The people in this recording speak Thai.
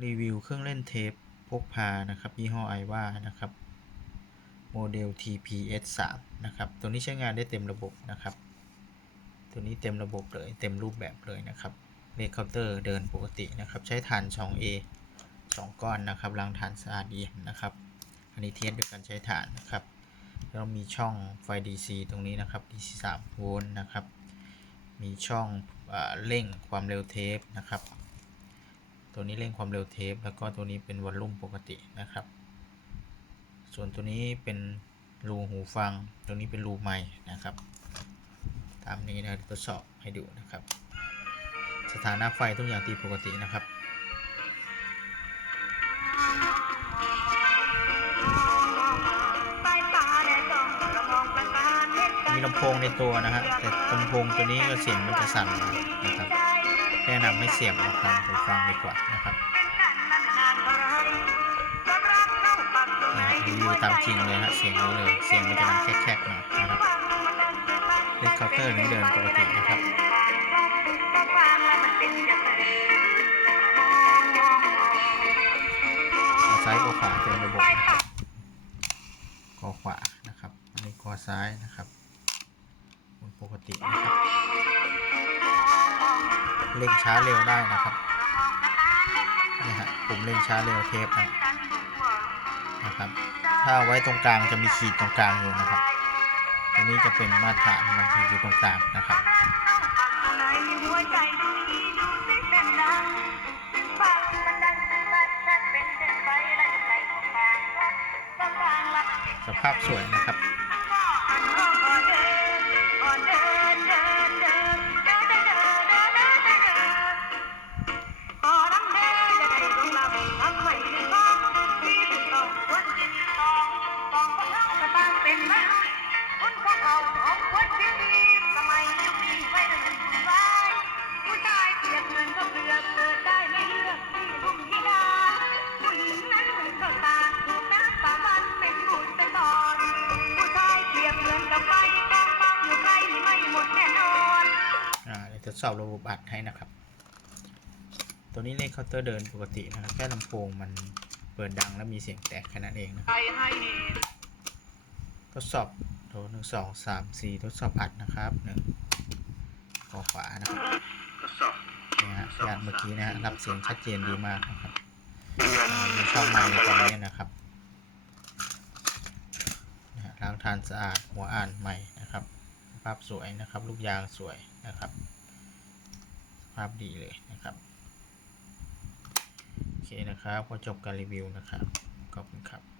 รีวิวเครื่องเล่นเทปพกพานะครับยี่ห้อไอว่านะครับโมเดล TPS 3นะครับ ตัวนี้ใช้งานได้เต็มระบบนะครับ ตัวนี้เต็มระบบเลยเต็มรูปแบบเลยนะครับเลขเคาน์เตอร์เดินปกตินะครับ ใช้ฐาน 2A 2 ก้อนนะครับล้างฐานสะอาดเอี่ยมนะครับ อันนี้เทียบด้วยการใช้ฐานนะครับแล้วมีช่องไฟ DC ตรงนี้นะครับ DC 3โวลต์นะครับ มีช่องเร่งความเร็วเทปนะครับ ตัวนี้เร่งความเร็วเทป แล้วก็ตัวนี้เป็นวอลลุ่มปกตินะครับ ส่วนตัวนี้เป็นรูหูฟัง ตัวนี้เป็นรูไมค์นะครับ ตามนี้นะทดสอบให้ดูนะครับ สถานะไฟทุกอย่างตีปกตินะครับมีลำโพงในตัวนะฮะแต่ลำโพงตัวนี้ก็เสียงมันจะสั่นนะครับ แนะนำให้เสียบออกทางหูฟังดีกว่านะครับนะฮะรีวิวตามจริงเลยฮะเสียงนี้เลย เสียงมันจะดังแคกๆหน่อยนะครับเลขเคาน์เตอร์นี้เดินปกตินะครับซ้ายคอขวาเต็มระบบนะครับคอขวานะครับ อันนี้คอซ้ายนะครับบนปกตินะครับ เร่งช้าเร็วได้นะครับนี่ฮะปุ่มเร่งช้าเร็วเทปนะนะครับ ถ้าเอาไว้ตรงกลางจะมีขีดตรงกลางอยู่นะครับอันนี้จะเป็นมาตรฐานมันอยู่ตรงกลางนะครับสภาพสวยนะครับ ทดสอบระบบอัดให้นะครับ ตัวนี้เลขเคาน์เตอร์เดินปกตินะครับแค่ลำโพงมันเปิดดังแล้วมีเสียงแตกแค่นั้นเองนะใครให้ทดสอบโทรหนึ่งสองสามสี่ทดสอบอัดนะครับหนึ่งขอขวานะครับทดสอบนี่ฮะที่อัดเมื่อกี้นะฮะรับเสียงชัดเจนดีมากนะครับอ่ามีช่องไมค์ในตรงนี้นะครับล้างทานสะอาดหัวอ่านใหม่นะครับ ภาพสวยนะครับ ลูกยางสวยนะครับ ภาพดีเลยนะครับ โอเคนะครับ ก็จบการรีวิวนะครับ ขอบคุณครับ